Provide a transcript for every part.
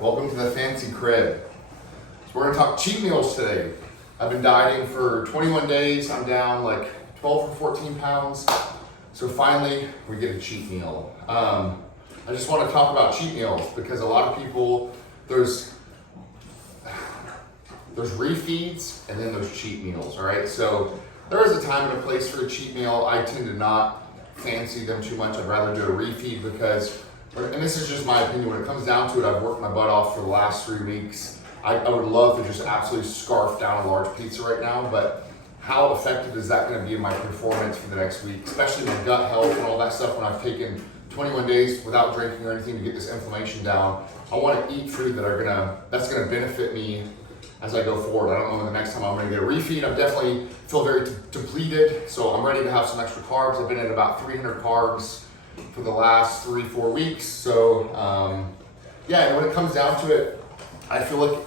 Welcome to the fancy crib. So we're gonna talk cheat meals today. I've been dieting for 21 days. I'm down like 12 or 14 pounds. So finally, we get a cheat meal. I just want to talk about cheat meals because a lot of people, there's refeeds and then there's cheat meals, all right? So there is a time and a place for a cheat meal. I tend to not fancy them too much. I'd rather do a refeed because, and this is just my opinion, when it comes down to it, I've worked my butt off for the last 3 weeks. I would love to just absolutely scarf down a large pizza right now, but how effective is that going to be in my performance for the next week, especially my gut health and all that stuff when I've taken 21 days without drinking or anything to get this inflammation down. I want to eat food that's going to benefit me as I go forward. I don't know when the next time I'm going to get a refeed. I definitely feel very depleted, so I'm ready to have some extra carbs. I've been at about 300 carbs for the last 3-4 weeks. So yeah, and when it comes down to it, I feel like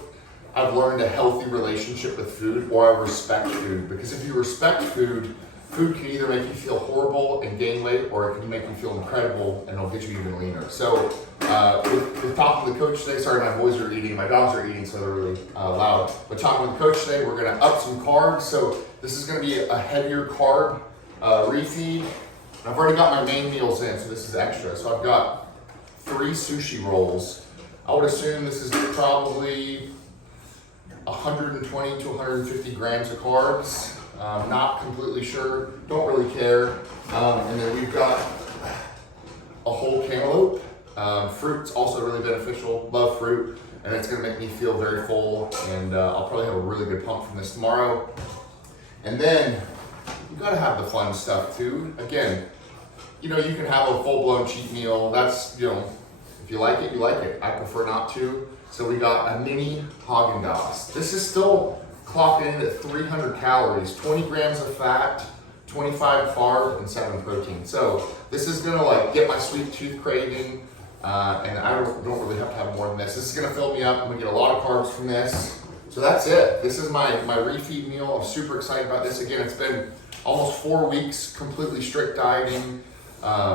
I've learned a healthy relationship with food, or I respect food. Because if you respect food, food can either make you feel horrible and gain weight, or it can make you feel incredible and it'll get you even leaner. So with talking to the coach today, sorry, my boys are eating, my dogs are eating, so they're really loud. But talking with the coach today, we're gonna up some carbs. So this is gonna be a heavier carb refeed. I've already got my main meals in, so this is extra. So I've got 3 sushi rolls. I would assume this is probably 120 to 150 grams of carbs. Not completely sure, don't really care. And then we've got a whole cantaloupe. Fruit's also really beneficial, love fruit, and it's gonna make me feel very full, and I'll probably have a really good pump from this tomorrow. And then you gotta have the fun stuff too. Again, you know, you can have a full-blown cheat meal. That's, you know, if you like it, you like it. I prefer not to. So we got a mini Haagen-Dazs. This is still clocking in at 300 calories, 20 grams of fat, 25 carb, and 7 protein. So this is gonna like get my sweet tooth craving, and I don't really have to have more than this. This is gonna fill me up. I'm gonna get a lot of carbs from this. So that's it. This is my refeed meal. I'm super excited about this. Again, it's been almost 4 weeks, completely strict dieting.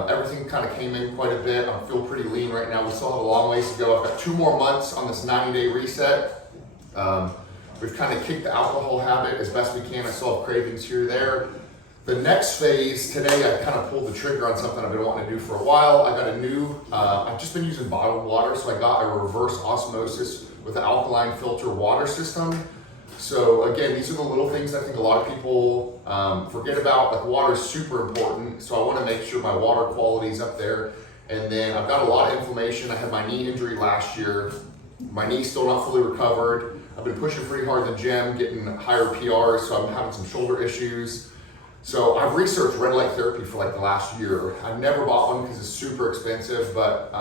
Everything kind of came in quite a bit. I feel pretty lean right now. We still have a long ways to go. I've got 2 more months on this 90-day reset. We've kind of kicked the alcohol habit as best we can. I still have cravings here or there. The next phase, today I kind of pulled the trigger on something I've been wanting to do for a while. I got a new, I've just been using bottled water, so I got a reverse osmosis with an alkaline filter water system. So again, these are the little things I think a lot of people forget about. Like, water is super important, so I want to make sure my water quality is up there. And then I've got a lot of inflammation. I had my knee injury last year. My knee's still not fully recovered. I've been pushing pretty hard in the gym, getting higher PRs, so I'm having some shoulder issues. So I've researched red light therapy for like the last year. I've never bought one because it's super expensive, but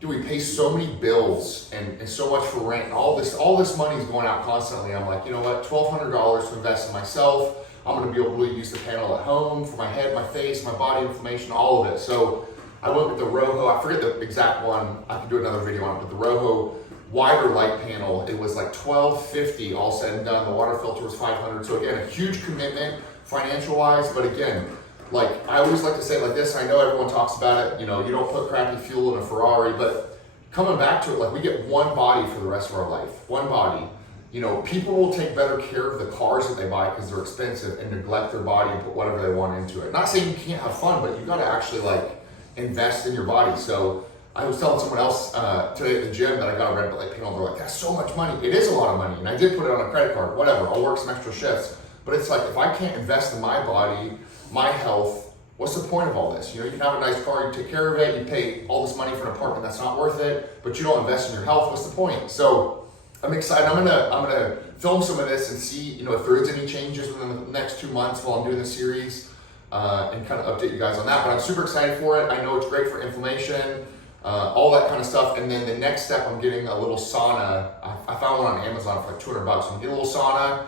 dude, we pay so many bills and so much for rent, and all this money is going out constantly. I'm like, you know what, $1,200 to invest in myself. I'm gonna be able to use the panel at home for my head, my face, my body inflammation, all of it. So I went with the Roho, I forget the exact one, I could do another video on it, but the Roho wider light panel, it was like $1,250 all said and done. The water filter was $500. So again, a huge commitment financial wise, but again, like I always like to say it like this, and I know everyone talks about it, you know, you don't put crappy fuel in a Ferrari, but coming back to it, like we get one body for the rest of our life, one body. You know, people will take better care of the cars that they buy because they're expensive and neglect their body and put whatever they want into it. Not saying you can't have fun, but you gotta actually like invest in your body. So I was telling someone else today at the gym that I got a red light panel. They're like, that's so much money. It is a lot of money. And I did put it on a credit card, whatever. I'll work some extra shifts. But it's like, if I can't invest in my body, my health, what's the point of all this? You know, you can have a nice car, you take care of it, you pay all this money for an apartment that's not worth it, but you don't invest in your health, what's the point? So I'm excited. I'm gonna film some of this and see, you know, if there is any changes within the next 2 months while I'm doing the series, and kind of update you guys on that. But I'm super excited for it. I know it's great for inflammation. All that kind of stuff. And then the next step, I'm getting a little sauna. I found one on Amazon for like $200. So I'm getting a little sauna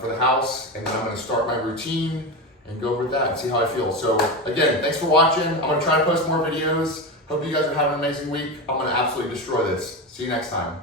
for the house, and then I'm gonna start my routine and go over that and see how I feel. So again, thanks for watching. I'm gonna try to post more videos. Hope you guys are having an amazing week. I'm gonna absolutely destroy this. See you next time.